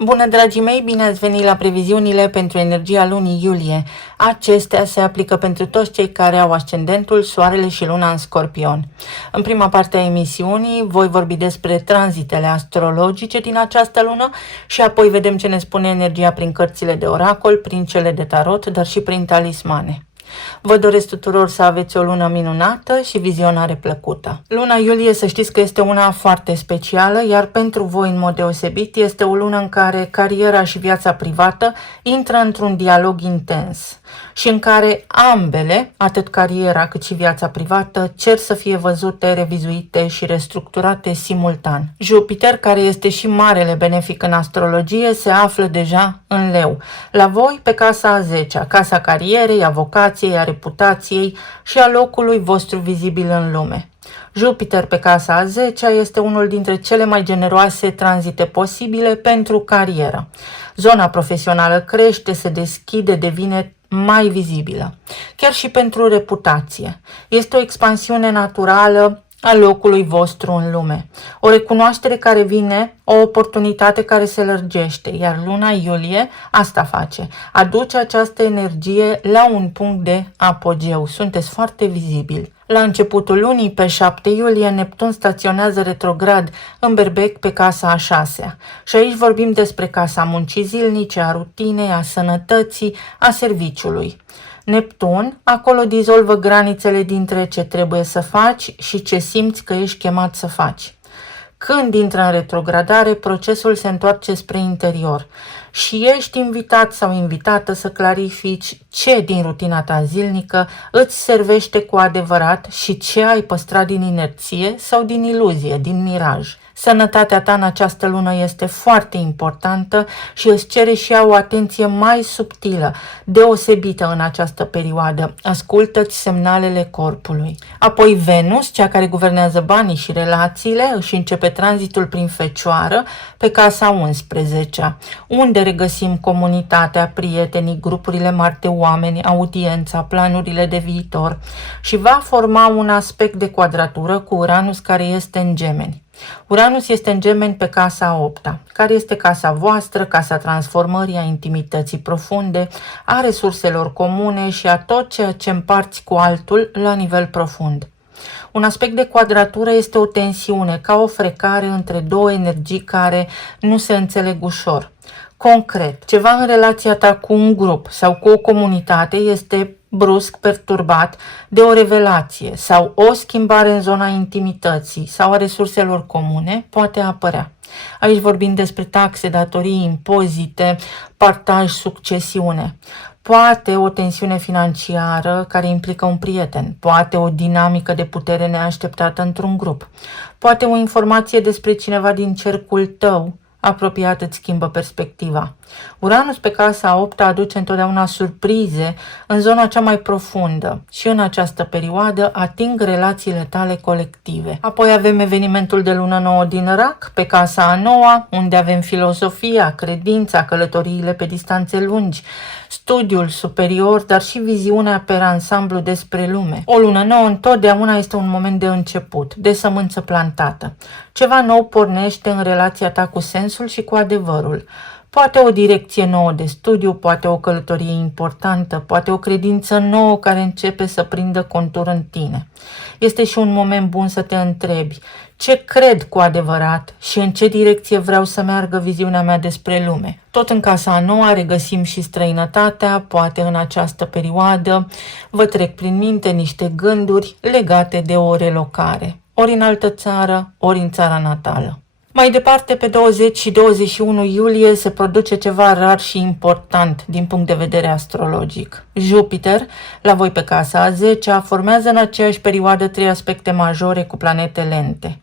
Bună, dragii mei, bine ați venit la previziunile pentru energia lunii iulie. Acestea se aplică pentru toți cei care au ascendentul, soarele și luna în Scorpion. În prima parte a emisiunii voi vorbi despre tranzitele astrologice din această lună și apoi vedem ce ne spune energia prin cărțile de oracol, prin cele de tarot, dar și prin talismane. Vă doresc tuturor să aveți o lună minunată și vizionare plăcută. Luna iulie, să știți că este una foarte specială, iar pentru voi în mod deosebit este o lună în care cariera și viața privată intră într-un dialog intens și în care ambele, atât cariera cât și viața privată, cer să fie văzute, revizuite și restructurate simultan. Jupiter, care este și marele benefic în astrologie, se află deja în Leu. La voi pe casa a 10-a, casa carierei, a vocației, a reputației și a locului vostru vizibil în lume. Jupiter pe casa a 10-a este unul dintre cele mai generoase tranzite posibile pentru carieră. Zona profesională crește, se deschide, devine mai vizibilă. Chiar și pentru reputație. Este o expansiune naturală a locului vostru în lume. O recunoaștere care vine, o oportunitate care se lărgește, iar luna iulie asta face. Aduce această energie la un punct de apogeu. Sunteți foarte vizibili. La începutul lunii, pe 7 iulie, Neptun staționează retrograd în Berbec pe casa a 6-a. Și aici vorbim despre casa muncii zilnice, a rutinei, a sănătății, a serviciului. Neptun acolo dizolvă granițele dintre ce trebuie să faci și ce simți că ești chemat să faci. Când intră în retrogradare, procesul se întoarce spre interior și ești invitat sau invitată să clarifici ce din rutina ta zilnică îți servește cu adevărat și ce ai păstrat din inerție sau din iluzie, din miraj. Sănătatea ta în această lună este foarte importantă și îți cere și ea o atenție mai subtilă, deosebită în această perioadă. Ascultă-ți semnalele corpului. Apoi Venus, cea care guvernează banii și relațiile, își începe tranzitul prin Fecioară pe casa 11-a, unde regăsim comunitatea, prietenii, grupurile mari de oameni, audiența, planurile de viitor și va forma un aspect de quadratură cu Uranus, care este în Gemeni. Uranus este în Gemeni pe casa 8-a, care este casa voastră, casa transformării, a intimității profunde, a resurselor comune și a tot ceea ce împarți cu altul la nivel profund. Un aspect de quadratură este o tensiune, ca o frecare între două energii care nu se înțeleg ușor. Concret, ceva în relația ta cu un grup sau cu o comunitate este brusc perturbat de o revelație sau o schimbare în zona intimității sau a resurselor comune poate apărea. Aici vorbim despre taxe, datorii, impozite, partaj, succesiune. Poate o tensiune financiară care implică un prieten, poate o dinamică de putere neașteptată într-un grup, poate o informație despre cineva din cercul tău apropiat îți schimbă perspectiva. Uranus pe casa 8-a aduce întotdeauna surprize în zona cea mai profundă și în această perioadă ating relațiile tale colective. Apoi avem evenimentul de lună nouă din Rac pe casa a 9-a, unde avem filozofia, credința, călătoriile pe distanțe lungi, studiul superior, dar și viziunea pe ansamblu despre lume. O lună nouă întotdeauna este un moment de început, de sămânță plantată. Ceva nou pornește în relația ta cu sensul și cu adevărul. Poate o direcție nouă de studiu, poate o călătorie importantă, poate o credință nouă care începe să prindă contur în tine. Este și un moment bun să te întrebi ce cred cu adevărat și în ce direcție vreau să meargă viziunea mea despre lume. Tot în casa a 9-a regăsim și străinătatea, poate în această perioadă vă trec prin minte niște gânduri legate de o relocare, ori în altă țară, ori în țara natală. Mai departe, pe 20 și 21 iulie se produce ceva rar și important din punct de vedere astrologic. Jupiter, la voi pe casa a 10-a, formează în aceeași perioadă 3 aspecte majore cu planete lente.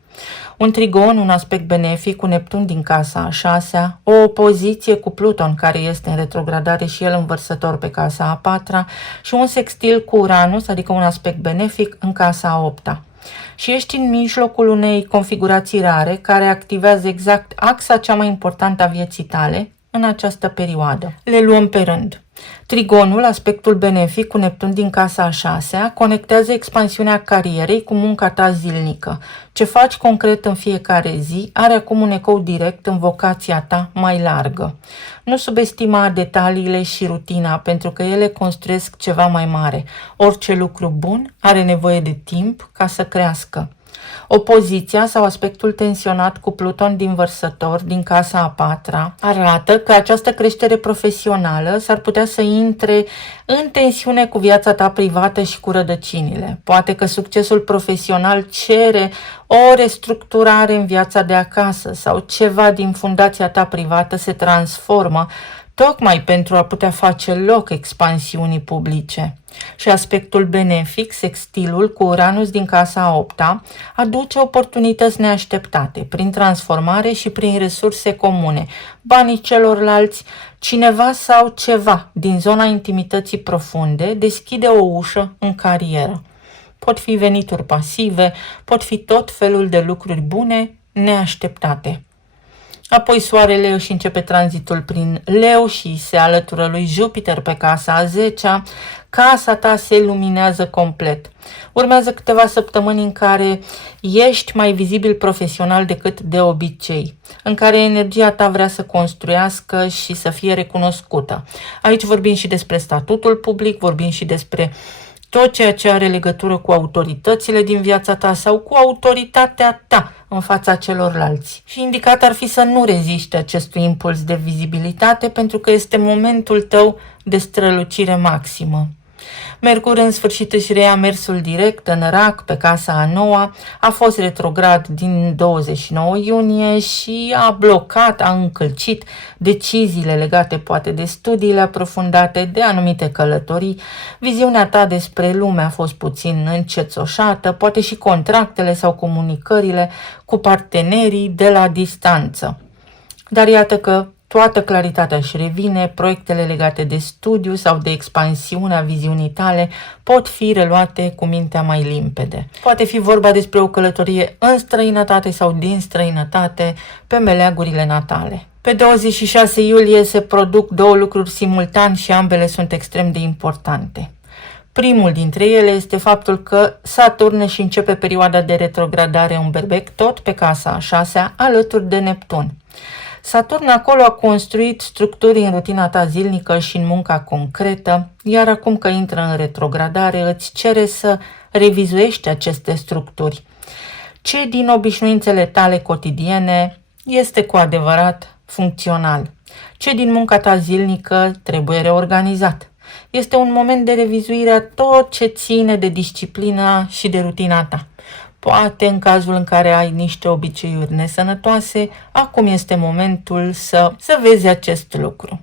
Un trigon, un aspect benefic cu Neptun din casa a 6-a, o opoziție cu Pluton, care este în retrogradare și el învărsător pe casa a 4-a, și un sextil cu Uranus, adică un aspect benefic în casa a 8-a. Și ești în mijlocul unei configurații rare care activează exact axa cea mai importantă a vieții tale în această perioadă. Le luăm pe rând. Trigonul, aspectul benefic cu Neptun din casa a 6-a, conectează expansiunea carierei cu munca ta zilnică. Ce faci concret în fiecare zi are acum un ecou direct în vocația ta mai largă. Nu subestima detaliile și rutina, pentru că ele construiesc ceva mai mare. Orice lucru bun are nevoie de timp ca să crească. Opoziția sau aspectul tensionat cu Pluton din Vărsător, din casa a 4-a, arată că această creștere profesională s-ar putea să intre în tensiune cu viața ta privată și cu rădăcinile. Poate că succesul profesional cere o restructurare în viața de acasă sau ceva din fundația ta privată se transformă tocmai pentru a putea face loc expansiunii publice. Și aspectul benefic, sextilul cu Uranus din casa a 8-a, aduce oportunități neașteptate, prin transformare și prin resurse comune, banii celorlalți, cineva sau ceva din zona intimității profunde deschide o ușă în carieră. Pot fi venituri pasive, pot fi tot felul de lucruri bune, neașteptate. Apoi soarele își începe tranzitul prin Leu și se alătură lui Jupiter pe casa a 10-a. Casa ta se luminează complet. Urmează câteva săptămâni în care ești mai vizibil profesional decât de obicei, în care energia ta vrea să construiască și să fie recunoscută. Aici vorbim și despre statutul public, vorbim și despre tot ceea ce are legătură cu autoritățile din viața ta sau cu autoritatea ta în fața celorlalți. Și indicat ar fi să nu reziști acestui impuls de vizibilitate, pentru că este momentul tău de strălucire maximă. Mercur în sfârșit își reia mersul direct în Rac pe casa a 9-a, a fost retrograd din 29 iunie și a blocat, a încălcit deciziile legate poate de studiile aprofundate, de anumite călătorii. Viziunea ta despre lume a fost puțin încețoșată, poate și contractele sau comunicările cu partenerii de la distanță. Dar iată că toată claritatea își revine, proiectele legate de studiu sau de expansiunea viziunii tale pot fi reluate cu mintea mai limpede. Poate fi vorba despre o călătorie în străinătate sau din străinătate pe meleagurile natale. Pe 26 iulie se produc două lucruri simultan și ambele sunt extrem de importante. Primul dintre ele este faptul că Saturn își începe perioada de retrogradare în Berbec, tot pe casa a 6-a, alături de Neptun. Saturn acolo a construit structuri în rutina ta zilnică și în munca concretă, iar acum că intră în retrogradare îți cere să revizuiești aceste structuri. Ce din obișnuințele tale cotidiene este cu adevărat funcțional? Ce din munca ta zilnică trebuie reorganizat? Este un moment de revizuire a tot ce ține de disciplina și de rutina ta. Poate în cazul în care ai niște obiceiuri nesănătoase, acum este momentul să vezi acest lucru.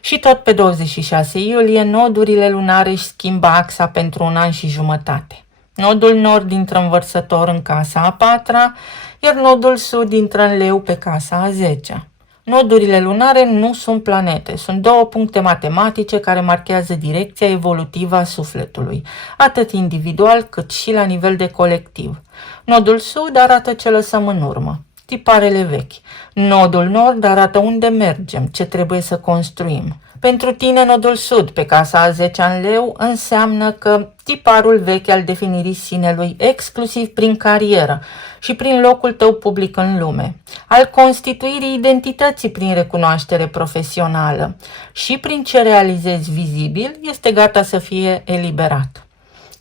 Și tot pe 26 iulie, nodurile lunare își schimbă axa pentru 1 an și jumătate. Nodul nord intră în Vărsător în casa a 4-a, iar nodul sud intră în Leu pe casa a 10-a. Nodurile lunare nu sunt planete, sunt două puncte matematice care marchează direcția evolutivă a sufletului, atât individual cât și la nivel de colectiv. Nodul sud arată ce lăsăm în urmă, tiparele vechi. Nodul nord arată unde mergem, ce trebuie să construim. Pentru tine, nodul sud pe casa a 10-a în Leu înseamnă că tiparul vechi al definirii sinelui exclusiv prin carieră și prin locul tău public în lume, al constituirii identității prin recunoaștere profesională și prin ce realizezi vizibil, este gata să fie eliberat.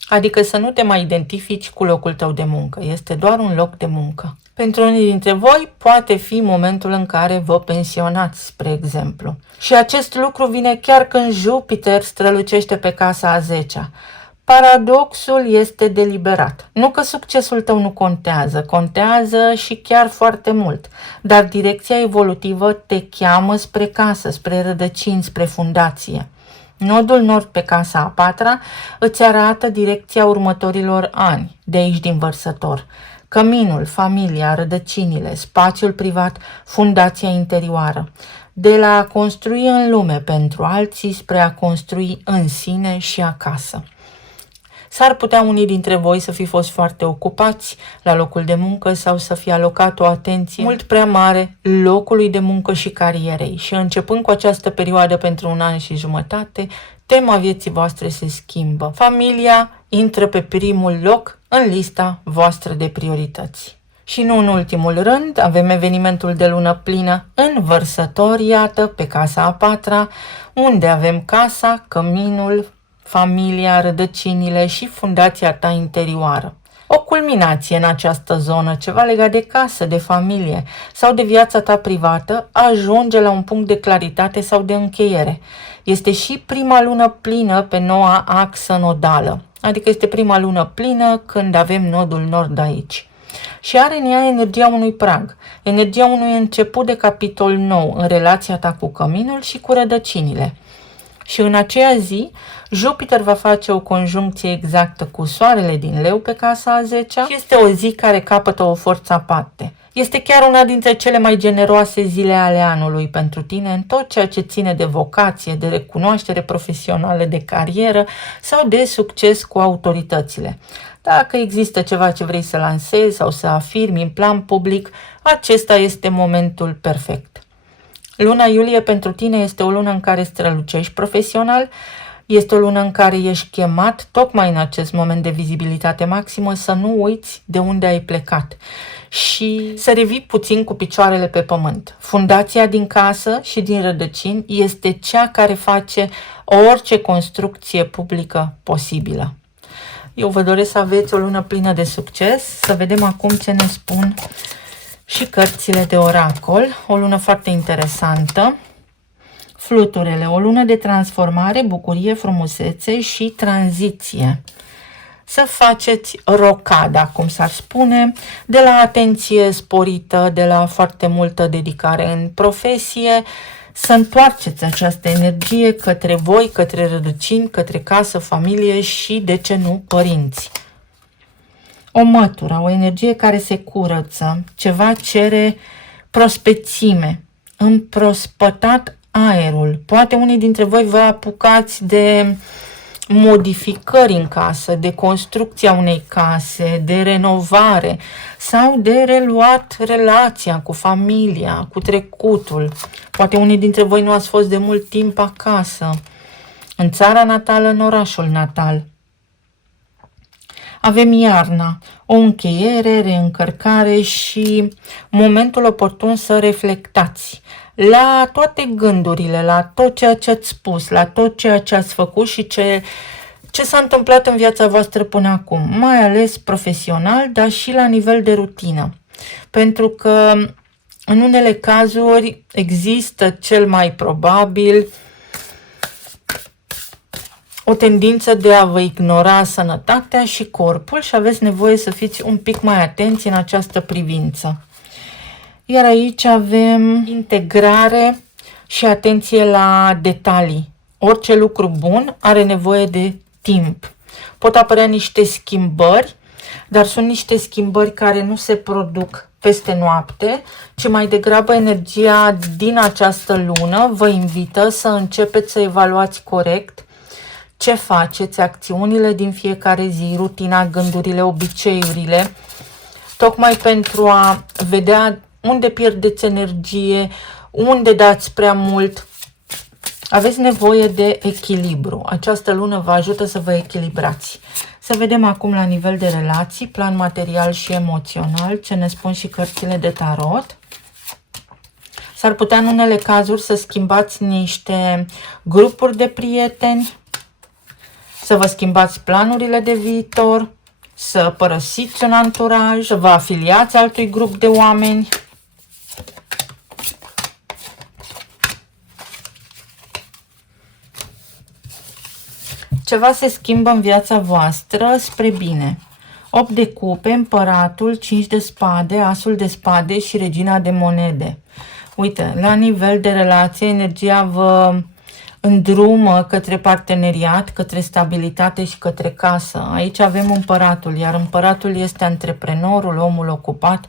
Adică să nu te mai identifici cu locul tău de muncă, este doar un loc de muncă. Pentru unii dintre voi poate fi momentul în care vă pensionați, spre exemplu. Și acest lucru vine chiar când Jupiter strălucește pe casa a 10-a. Paradoxul este deliberat. Nu că succesul tău nu contează, contează și chiar foarte mult, dar direcția evolutivă te cheamă spre casă, spre rădăcini, spre fundație. Nodul nord pe casa a 4-a îți arată direcția următorilor ani, de aici din Vărsător. Căminul, familia, rădăcinile, spațiul privat, fundația interioară. De la a construi în lume pentru alții spre a construi în sine și acasă. S-ar putea unii dintre voi să fi fost foarte ocupați la locul de muncă sau să fie alocat o atenție mult prea mare locului de muncă și carierei. Și începând cu această perioadă pentru 1 an și jumătate, tema vieții voastre se schimbă. Familia intră pe primul loc în lista voastră de priorități. Și nu în ultimul rând, avem evenimentul de lună plină în Vărsător, iată, pe casa a 4-a, unde avem casa, căminul, familia, rădăcinile și fundația ta interioară. O culminație în această zonă, ceva legat de casă, de familie sau de viața ta privată, ajunge la un punct de claritate sau de încheiere. Este și prima lună plină pe noua axă nodală, adică este prima lună plină când avem nodul nord aici. Și are în ea energia unui prag, energia unui început de capitol nou în relația ta cu căminul și cu rădăcinile. Și în aceea zi, Jupiter va face o conjuncție exactă cu Soarele din Leu pe casa a 10-a și este o zi care capătă o forță aparte. Este chiar una dintre cele mai generoase zile ale anului pentru tine în tot ceea ce ține de vocație, de recunoaștere profesională, de carieră sau de succes cu autoritățile. Dacă există ceva ce vrei să lansezi sau să afirmi în plan public, acesta este momentul perfect. Luna iulie pentru tine este o lună în care strălucești profesional, este o lună în care ești chemat, tocmai în acest moment de vizibilitate maximă, să nu uiți de unde ai plecat și să revii puțin cu picioarele pe pământ. Fundația din casă și din rădăcini este cea care face orice construcție publică posibilă. Eu vă doresc să aveți o lună plină de succes, să vedem acum ce ne spun și cărțile de oracol. O lună foarte interesantă. Fluturele, o lună de transformare, bucurie, frumusețe și tranziție. Să faceți rocada, cum s-ar spune, de la atenție sporită, de la foarte multă dedicare în profesie, să întoarceți această energie către voi, către rădăcini, către casă, familie și, de ce nu, părinți. O mătură, o energie care se curăță, ceva cere prospețime, împrospătat aerul. Poate unii dintre voi vă apucați de modificări în casă, de construcția unei case, de renovare sau de reluat relația cu familia, cu trecutul. Poate unii dintre voi nu ați fost de mult timp acasă, în țara natală, în orașul natal. Avem iarna, o încheiere, reîncărcare și momentul oportun să reflectați la toate gândurile, la tot ceea ce ați spus, la tot ceea ce ați făcut și ce s-a întâmplat în viața voastră până acum, mai ales profesional, dar și la nivel de rutină. Pentru că în unele cazuri există cel mai probabil o tendință de a vă ignora sănătatea și corpul și aveți nevoie să fiți un pic mai atenți în această privință. Iar aici avem integrare și atenție la detalii. Orice lucru bun are nevoie de timp. Pot apărea niște schimbări, dar sunt niște schimbări care nu se produc peste noapte, ci mai degrabă energia din această lună vă invită să începeți să evaluați corect ce faceți, acțiunile din fiecare zi, rutina, gândurile, obiceiurile, tocmai pentru a vedea unde pierdeți energie, unde dați prea mult. Aveți nevoie de echilibru. Această lună vă ajută să vă echilibrați. Să vedem acum la nivel de relații, plan material și emoțional, ce ne spun și cărțile de tarot. S-ar putea în unele cazuri să schimbați niște grupuri de prieteni, să vă schimbați planurile de viitor, să părăsiți un anturaj, să vă afiliați altui grup de oameni. Ceva se schimbă în viața voastră spre bine. 8 de cupe, împăratul, 5 de spade, asul de spade și regina de monede. Uite, la nivel de relație, energia vă îndrumă către parteneriat, către stabilitate și către casă. Aici avem împăratul, iar împăratul este antreprenorul, omul ocupat,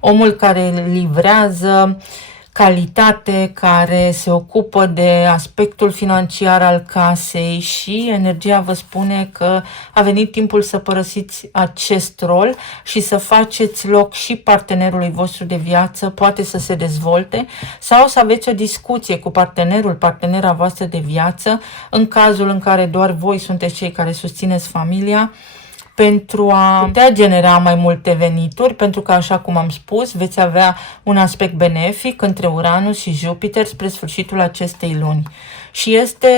omul care livrează, calitate, care se ocupă de aspectul financiar al casei și energia vă spune că a venit timpul să părăsiți acest rol și să faceți loc și partenerului vostru de viață, poate să se dezvolte, sau să aveți o discuție cu partenera voastră de viață, în cazul în care doar voi sunteți cei care susțineți familia, pentru a putea genera mai multe venituri, pentru că, așa cum am spus, veți avea un aspect benefic între Uranus și Jupiter spre sfârșitul acestei luni. Și este,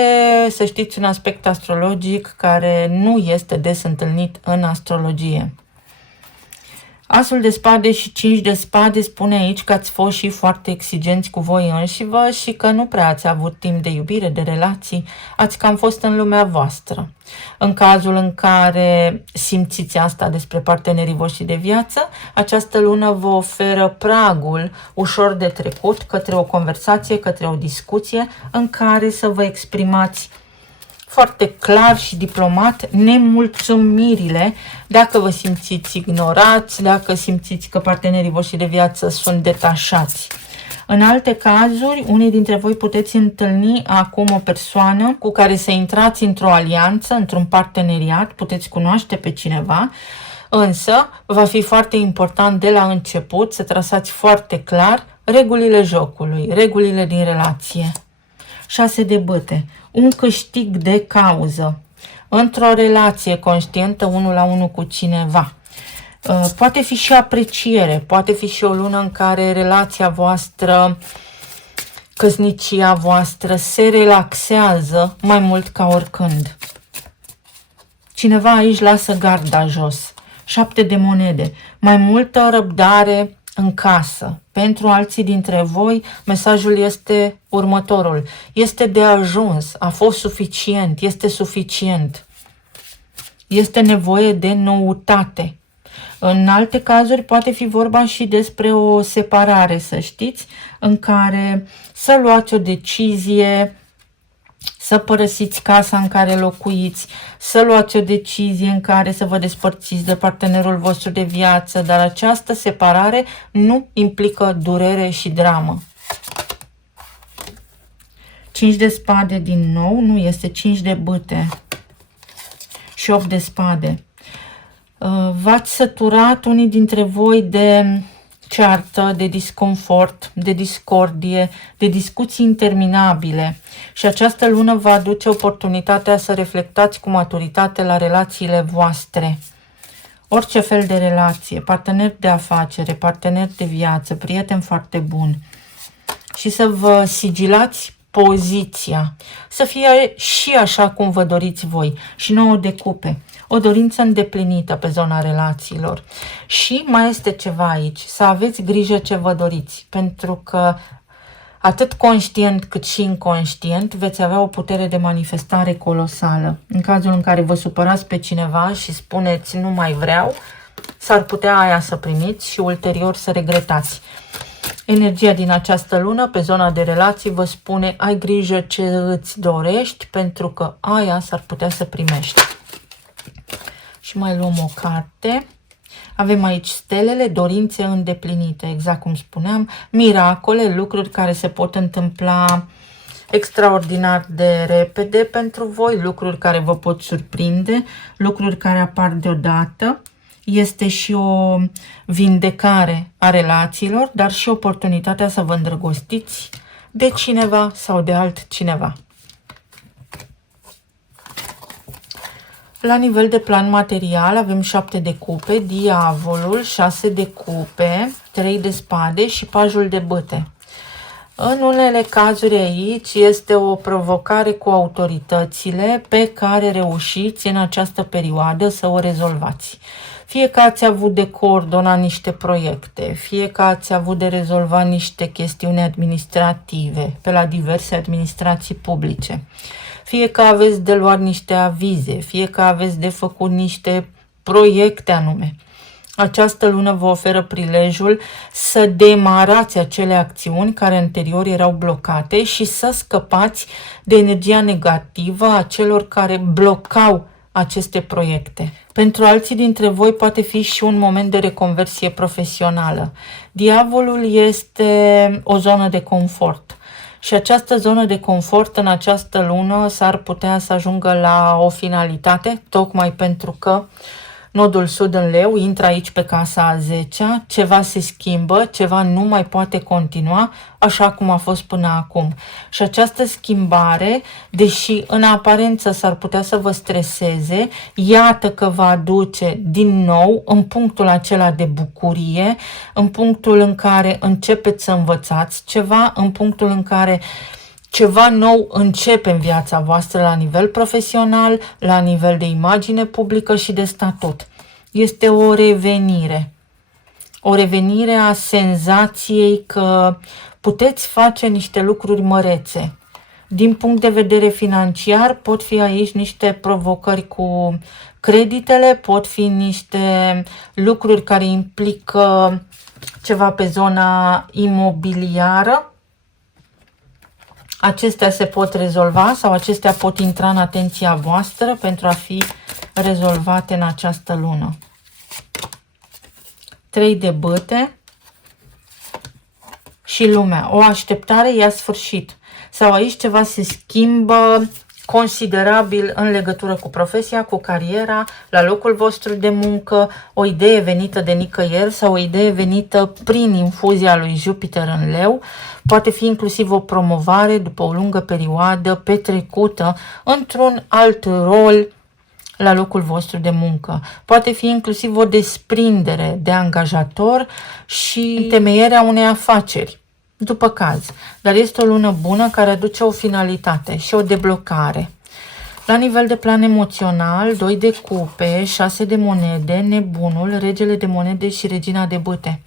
să știți, un aspect astrologic care nu este des întâlnit în astrologie. Asul de spade și 5 de spade spune aici că ați fost și foarte exigenți cu voi înșivă și că nu prea ați avut timp de iubire, de relații, ați cam fost în lumea voastră. În cazul în care simțiți asta despre partenerii voștri de viață, această lună vă oferă pragul ușor de trecut către o conversație, către o discuție în care să vă exprimați foarte clar și diplomat nemulțumirile dacă vă simțiți ignorați, dacă simțiți că partenerii voștri de viață sunt detașați. În alte cazuri, unii dintre voi puteți întâlni acum o persoană cu care să intrați într-o alianță, într-un parteneriat, puteți cunoaște pe cineva, însă va fi foarte important de la început să trasați foarte clar regulile jocului, regulile din relație. 6 de bâte. Un câștig de cauză într-o relație conștientă 1 la 1 cu cineva. Poate fi și apreciere, poate fi și o lună în care relația voastră, căsnicia voastră se relaxează mai mult ca oricând. Cineva aici lasă garda jos. 7 de monede. Mai multă răbdare în casă. Pentru alții dintre voi, mesajul este următorul. Este de ajuns, a fost suficient, este suficient. Este nevoie de noutate. În alte cazuri poate fi vorba și despre o separare, să știți, în care să luați o decizie, să părăsiți casa în care locuiți, să luați o decizie în care să vă despărțiți de partenerul vostru de viață, dar această separare nu implică durere și dramă. 5 de spade din nou, nu este 5 de bâte și 8 de spade. V-ați săturat unii dintre voi de ceartă, de disconfort, de discordie, de discuții interminabile și această lună va aduce oportunitatea să reflectați cu maturitate la relațiile voastre. Orice fel de relație, partener de afacere, partener de viață, prieten foarte bun și să vă sigilați poziția, să fie și așa cum vă doriți voi. Și 9 de cupe. O dorință îndeplinită pe zona relațiilor. Și mai este ceva aici, să aveți grijă ce vă doriți, pentru că atât conștient cât și inconștient veți avea o putere de manifestare colosală. În cazul în care vă supărați pe cineva și spuneți nu mai vreau, s-ar putea aia să primiți și ulterior să regretați. Energia din această lună pe zona de relații vă spune ai grijă ce îți dorești, pentru că aia s-ar putea să primești. Și mai luăm o carte. Avem aici stelele, dorințe îndeplinite, exact cum spuneam, miracole, lucruri care se pot întâmpla extraordinar de repede pentru voi, lucruri care vă pot surprinde, lucruri care apar deodată. Este și o vindecare a relațiilor, dar și oportunitatea să vă îndrăgostiți de cineva sau de altcineva. La nivel de plan material avem 7 de cupe, diavolul, 6 de cupe, 3 de spade și pajul de bâte. În unele cazuri aici este o provocare cu autoritățile pe care reușiți în această perioadă să o rezolvați. Fie că ați avut de coordonat niște proiecte, fie că ați avut de rezolvat niște chestiuni administrative pe la diverse administrații publice, fie că aveți de luat niște avize, fie că aveți de făcut niște proiecte anume. Această lună vă oferă prilejul să demarați acele acțiuni care anterior erau blocate și să scăpați de energia negativă a celor care blocau aceste proiecte. Pentru alții dintre voi poate fi și un moment de reconversie profesională. Diavolul este o zonă de confort. Și această zonă de confort în această lună s-ar putea să ajungă la o finalitate, tocmai pentru că nodul sud în leu intră aici pe casa a 10-a, ceva se schimbă, ceva nu mai poate continua așa cum a fost până acum. Și această schimbare, deși în aparență s-ar putea să vă streseze, iată că vă aduce din nou în punctul acela de bucurie, în punctul în care începeți să învățați ceva, în punctul în care ceva nou începe în viața voastră la nivel profesional, la nivel de imagine publică și de statut. Este o revenire. O revenire a senzației că puteți face niște lucruri mărețe. Din punct de vedere financiar, pot fi aici niște provocări cu creditele, pot fi niște lucruri care implică ceva pe zona imobiliară. Acestea se pot rezolva sau acestea pot intra în atenția voastră pentru a fi rezolvate în această lună. 3 de bâte și lumea. O așteptare ia sfârșit. Sau aici ceva se schimbă considerabil în legătură cu profesia, cu cariera, la locul vostru de muncă, o idee venită de nicăieri sau o idee venită prin infuzia lui Jupiter în leu, poate fi inclusiv o promovare după o lungă perioadă petrecută într-un alt rol la locul vostru de muncă. Poate fi inclusiv o desprindere de angajator și întemeierea unei afaceri, după caz. Dar este o lună bună care aduce o finalitate și o deblocare. La nivel de plan emoțional, 2 de cupe, 6 de monede, nebunul, regele de monede și regina de bâte.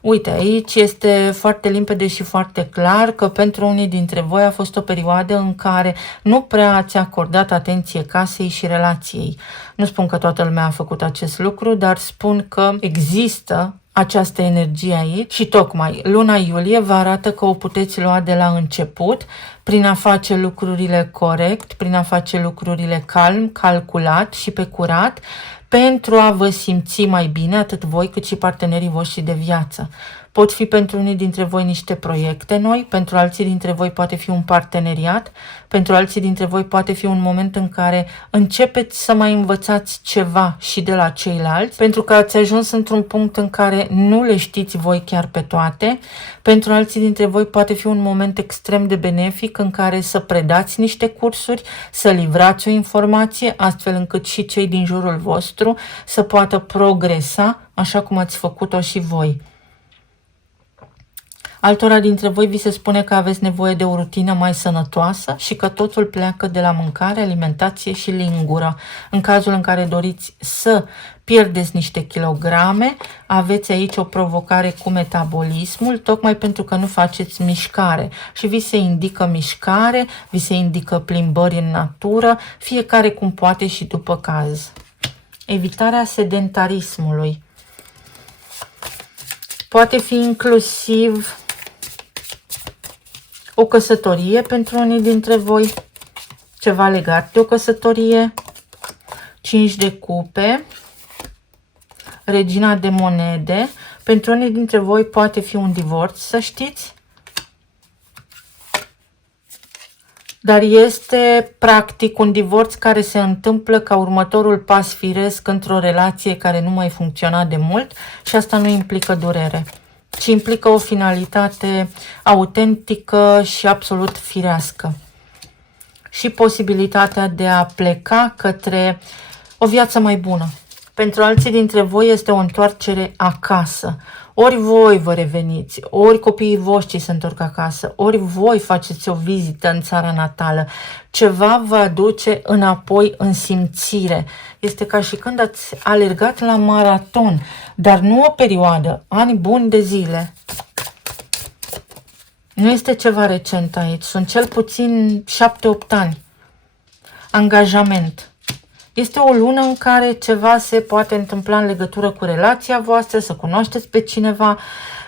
Uite, aici este foarte limpede și foarte clar că pentru unii dintre voi a fost o perioadă în care nu prea ați acordat atenție casei și relației. Nu spun că toată lumea a făcut acest lucru, dar spun că există această energie aici și tocmai luna iulie vă arată că o puteți lua de la început prin a face lucrurile corect, prin a face lucrurile calm, calculat și pe curat, pentru a vă simți mai bine, atât voi cât și partenerii voștri de viață. Pot fi pentru unii dintre voi niște proiecte noi, pentru alții dintre voi poate fi un parteneriat, pentru alții dintre voi poate fi un moment în care începeți să mai învățați ceva și de la ceilalți, pentru că ați ajuns într-un punct în care nu le știți voi chiar pe toate. Pentru alții dintre voi poate fi un moment extrem de benefic în care să predați niște cursuri, să livrați o informație, astfel încât și cei din jurul vostru să poată progresa așa cum ați făcut-o și voi. Altora dintre voi vi se spune că aveți nevoie de o rutină mai sănătoasă și că totul pleacă de la mâncare, alimentație și lingură. În cazul în care doriți să pierdeți niște kilograme, aveți aici o provocare cu metabolismul, tocmai pentru că nu faceți mișcare. Și vi se indică mișcare, vi se indică plimbări în natură, fiecare cum poate și după caz. Evitarea sedentarismului. Poate fi inclusiv o căsătorie pentru unii dintre voi, ceva legat de o căsătorie, 5 de cupe, regina de monede, pentru unii dintre voi poate fi un divorț, să știți, dar este practic un divorț care se întâmplă ca următorul pas firesc într-o relație care nu mai funcționa de mult și asta nu implică durere, ci implică o finalitate autentică și absolut firească. Și posibilitatea de a pleca către o viață mai bună. Pentru alții dintre voi este o întoarcere acasă. Ori voi vă reveniți, ori copiii voștri se întorc acasă, ori voi faceți o vizită în țara natală. Ceva vă aduce înapoi în simțire. Este ca și când ați alergat la maraton, dar nu o perioadă, ani buni de zile. Nu este ceva recent aici, sunt cel puțin 7-8 ani. Angajament. Este o lună în care ceva se poate întâmpla în legătură cu relația voastră, să cunoașteți pe cineva,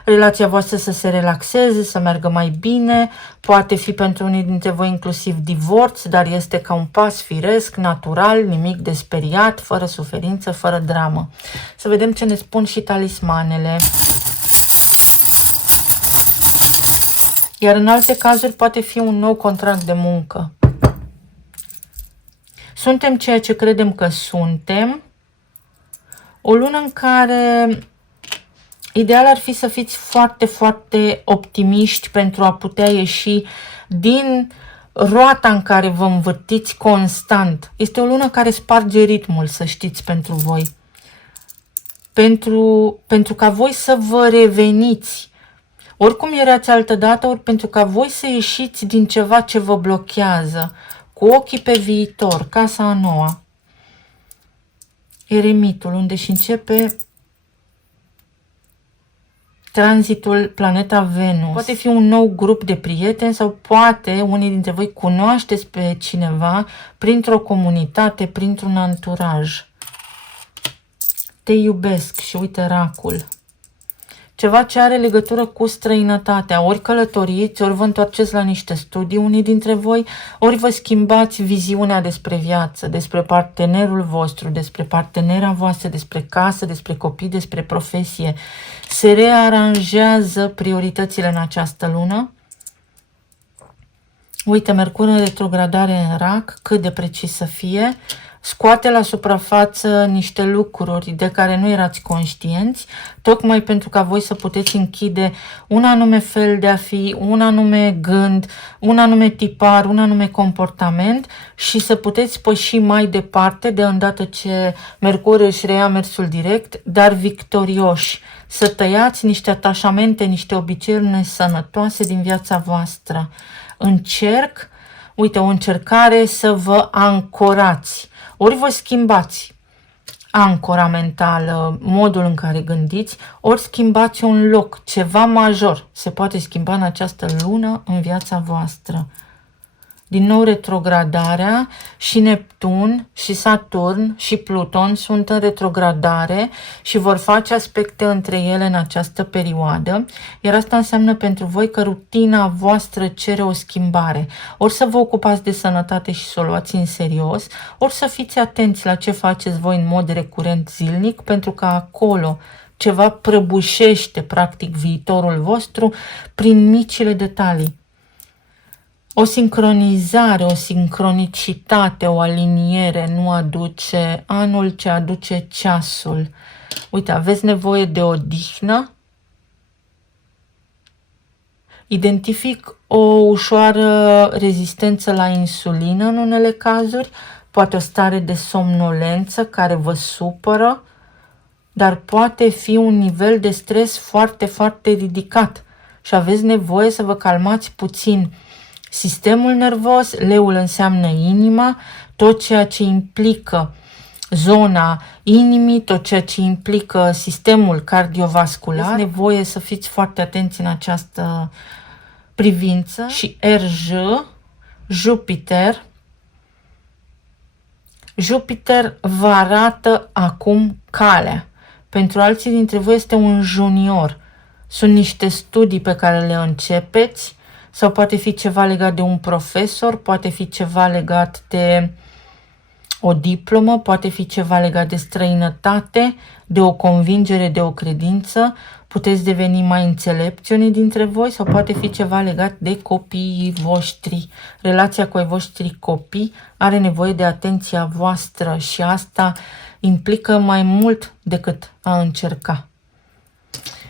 relația voastră să se relaxeze, să meargă mai bine, poate fi pentru unii dintre voi inclusiv divorț, dar este ca un pas firesc, natural, nimic de speriat, fără suferință, fără dramă. Să vedem ce ne spun și talismanele. Iar în alte cazuri poate fi un nou contract de muncă. Suntem ceea ce credem că suntem. O lună în care ideal ar fi să fiți foarte, foarte optimiști pentru a putea ieși din roata în care vă învârtiți constant. Este o lună care sparge ritmul, să știți, pentru voi. Pentru ca voi să vă reveniți. Oricum erați altădată, ori pentru ca voi să ieșiți din ceva ce vă blochează. Cu ochii pe viitor, casa a noua. Eremitul, unde și începe tranzitul planeta Venus. Poate fi un nou grup de prieteni sau poate unii dintre voi cunoașteți pe cineva printr-o comunitate, printr-un anturaj. Te iubesc și uite racul. Ceva ce are legătură cu străinătatea. Ori călătoriți, ori vă întoarceți la niște studii unii dintre voi, ori vă schimbați viziunea despre viață, despre partenerul vostru, despre partenera voastră, despre casă, despre copii, despre profesie. Se rearanjează prioritățile în această lună. Uite, Mercur în retrogradare în rac, cât de precis să fie. Scoate la suprafață niște lucruri de care nu erați conștienți, tocmai pentru ca voi să puteți închide un anume fel de a fi, un anume gând, un anume tipar, un anume comportament și să puteți păși mai departe de îndată ce Mercur își reia mersul direct, dar victorioși. Să tăiați niște atașamente, niște obiceiuri nesănătoase din viața voastră. Încerc, uite, o încercare să vă ancorați. Ori vă schimbați ancora mentală, modul în care gândiți, ori schimbați un loc, ceva major se poate schimba în această lună în viața voastră. Din nou retrogradarea și Neptun și Saturn și Pluton sunt în retrogradare și vor face aspecte între ele în această perioadă, iar asta înseamnă pentru voi că rutina voastră cere o schimbare. Ori să vă ocupați de sănătate și să o luați în serios, ori să fiți atenți la ce faceți voi în mod recurent zilnic, pentru că acolo ceva prăbușește practic viitorul vostru prin micile detalii. O sincronizare, o sincronicitate, o aliniere nu aduce anul, ce aduce ceasul. Uite, aveți nevoie de odihnă. Identific o ușoară rezistență la insulină în unele cazuri, poate o stare de somnolență care vă supără, dar poate fi un nivel de stres foarte, foarte ridicat și aveți nevoie să vă calmați puțin. Sistemul nervos, leul înseamnă inima, tot ceea ce implică zona inimii, tot ceea ce implică sistemul cardiovascular. Aveți nevoie să fiți foarte atenți în această privință. Și RJ, Jupiter. Jupiter vă arată acum calea. Pentru alții dintre voi este un junior. Sunt niște studii pe care le începeți, sau poate fi ceva legat de un profesor, poate fi ceva legat de o diplomă, poate fi ceva legat de străinătate, de o convingere, de o credință. Puteți deveni mai înțelepți unii dintre voi sau poate fi ceva legat de copiii voștri. Relația cu ai voștri copii are nevoie de atenția voastră și asta implică mai mult decât a încerca.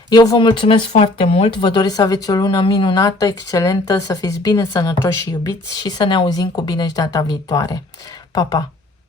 Eu vă mulțumesc foarte mult, vă doresc să aveți o lună minunată, excelentă, să fiți bine, sănătoși și iubiți și să ne auzim cu bine și data viitoare. Pa, pa!